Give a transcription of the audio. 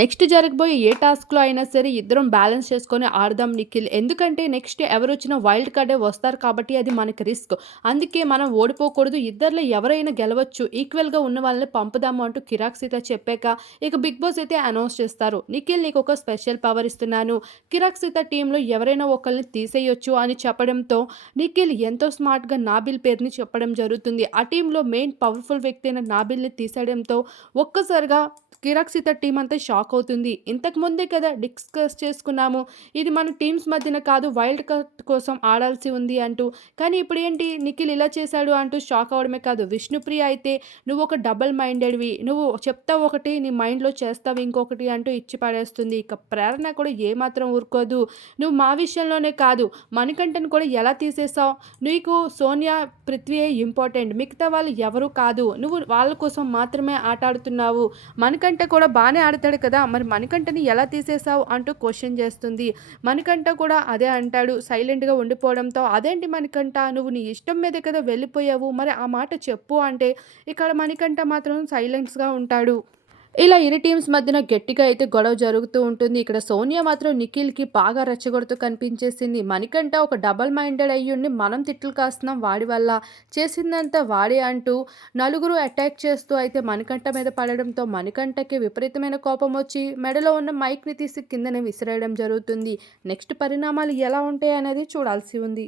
Next జరగబోయే ఏ టాస్క్లో అయినా సరే ఇద్దరం బ్యాలెన్స్ చేసుకొని ఆడదాం నిఖిల్. ఎందుకంటే నెక్స్ట్ ఎవరు వచ్చినా వైల్డ్ కార్డే వస్తారు కాబట్టి అది మనకి రిస్క్. అందుకే మనం ఓడిపోకూడదు. ఇద్దరిలో ఎవరైనా గెలవచ్చు. ఈక్వల్గా ఉన్న వాళ్ళని పంపుదాము అంటూ కిరాక్ సీత చెప్పాక ఇక బిగ్ బాస్ అయితే అనౌన్స్ చేస్తారు. నిఖిల్ నీకు ఒక స్పెషల్ పవర్ ఇస్తున్నాను. కిరాక్ సీత టీంలో ఎవరైనా ఒకరిని తీసేయొచ్చు అని చెప్పడంతో నిఖిల్ ఎంతో స్మార్ట్గా నాబిల్ పేరుని చెప్పడం జరుగుతుంది. ఆ టీంలో మెయిన్ పవర్ఫుల్ వ్యక్తి అయిన నాబిల్ని తీసేయడంతో ఒక్కసారిగా కిరాక్ సీత టీం అంతా షాక్ అవుతుంది. ఇంతకు ముందే కదా డిస్కస్ చేసుకున్నాము. ఇది మన టీమ్స్ మధ్యన కాదు వైల్డ్ కార్డ్ కోసం ఆడాల్సి ఉంది అంటూ. కానీ ఇప్పుడు ఏంటి? నిఖిల్ ఇలా చేశాడు అంటూ షాక్ అవడమే కాదు. విష్ణుప్రియ అయితే నువ్వు ఒక డబల్ మైండెడ్వి. నువ్వు చెప్తావు ఒకటి నీ మైండ్లో చేస్తావు ఇంకొకటి అంటూ ఇచ్చి పడేస్తుంది. ఇక ప్రేరణ కూడా ఏమాత్రం ఊరుకోదు. నువ్వు మా విషయంలోనే కాదు. మణికంఠను కూడా ఎలా తీసేసావు? నీకు సోనియా పృథ్వీయే ఇంపార్టెంట్. మిగతా వాళ్ళు ఎవరు కాదు. నువ్వు వాళ్ళ కోసం మాత్రమే ఆట ఆడుతున్నావు. మణికంఠ కూడా బాగానే ఆడతాడు కదా మరి మణికంఠని ఎలా తీసేసావు అంటూ క్వశ్చన్ చేస్తుంది. మణికంఠ కూడా అదే అంటాడు సైలెంట్గా ఉండిపోవడంతో అదేంటి మణికంఠ నువ్వు నీ ఇష్టం మీదే కదా వెళ్ళిపోయావు మరి ఆ మాట చెప్పు అంటే ఇక్కడ మణికంఠ మాత్రం సైలెన్స్గా ఉంటాడు. ఇలా ఇరు టీమ్స్ మధ్యన గట్టిగా అయితే గొడవ జరుగుతూ ఉంటుంది. ఇక్కడ సోనియా మాత్రం నిఖిల్కి బాగా రెచ్చగొడుతూ కనిపించేసింది. మణికంఠ ఒక డబల్ మైండెడ్ అయ్యుండి మనం తిట్లు కాస్తున్నాం. వాడి వల్ల చేసిందంతా వాడే అంటూ నలుగురు అటాక్ చేస్తూ అయితే మణికంఠ మీద పడడంతో మణికంఠకి విపరీతమైన కోపం వచ్చి మెడలో ఉన్న మైక్ని తీసి కిందనే విసిరేయడం జరుగుతుంది. నెక్స్ట్ పరిణామాలు ఎలా ఉంటాయి అనేది చూడాల్సి ఉంది.